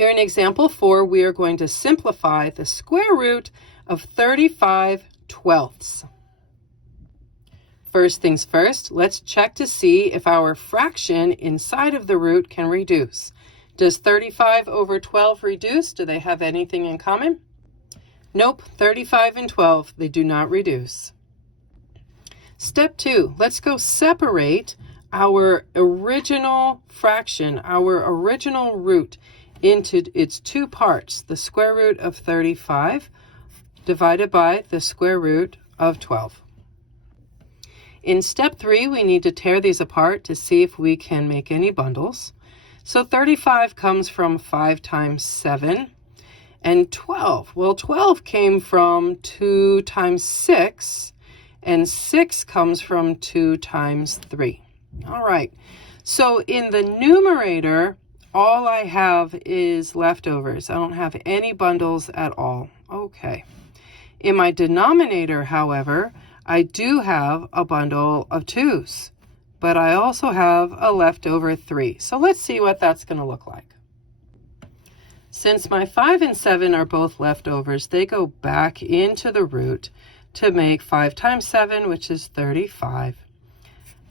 Here in example 4, we are going to simplify the square root of 35/12. First things first, let's check to see if our fraction inside of the root can reduce. Does 35/12 reduce? Do they have anything in common? Nope, 35 and 12, they do not reduce. Step 2, let's go separate our original fraction, our original root, into its two parts, the square root of 35 divided by the square root of 12. In step 3, we need to tear these apart to see if we can make any bundles. So 35 comes from 5 times 7, and 12. Well, 12 came from 2 times 6, and 6 comes from 2 times 3. All right, so in the numerator, all I have is leftovers. I don't have any bundles at all. Okay. In my denominator, however, I do have a bundle of 2's, but I also have a leftover 3. So let's see what that's going to look like. Since my 5 and 7 are both leftovers, they go back into the root to make 5 times 7, which is 35.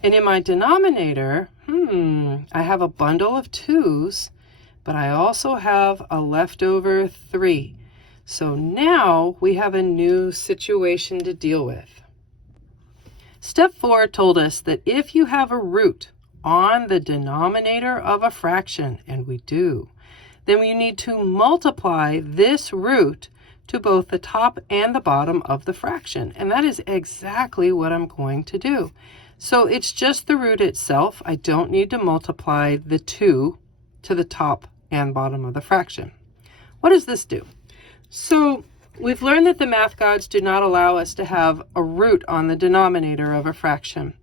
And in my denominator, I have a bundle of 2's, but I also have a leftover 3. So now we have a new situation to deal with. Step 4 told us that if you have a root on the denominator of a fraction, and we do, then you need to multiply this root to both the top and the bottom of the fraction. And that is exactly what I'm going to do. So it's just the root itself. I don't need to multiply the 2 to the top and bottom of the fraction. What does this do? So we've learned that the math gods do not allow us to have a root on the denominator of a fraction.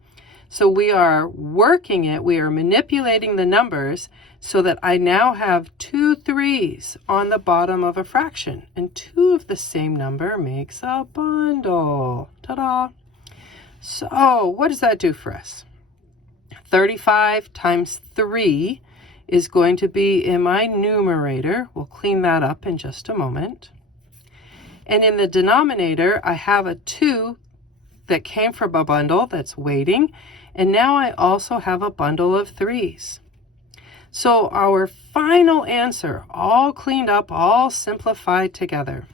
So we are working it, we are manipulating the numbers so that I now have 2 3's on the bottom of a fraction. And 2 of the same number makes a bundle. Ta-da! So what does that do for us? 35 times 3 is going to be in my numerator. We'll clean that up in just a moment. And in the denominator, I have a 2 that came from a bundle that's waiting. And now I also have a bundle of 3's. So our final answer, all cleaned up, all simplified together.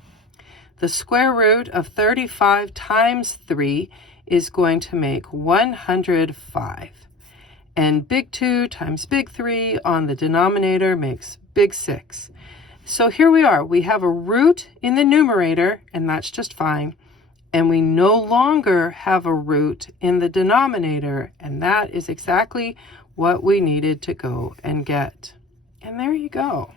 The square root of 35 times 3 is going to make 105. And big 2 times big 3 on the denominator makes big 6. So here we are. We have a root in the numerator, and that's just fine. And we no longer have a root in the denominator, and that is exactly what we needed to go and get. And there you go.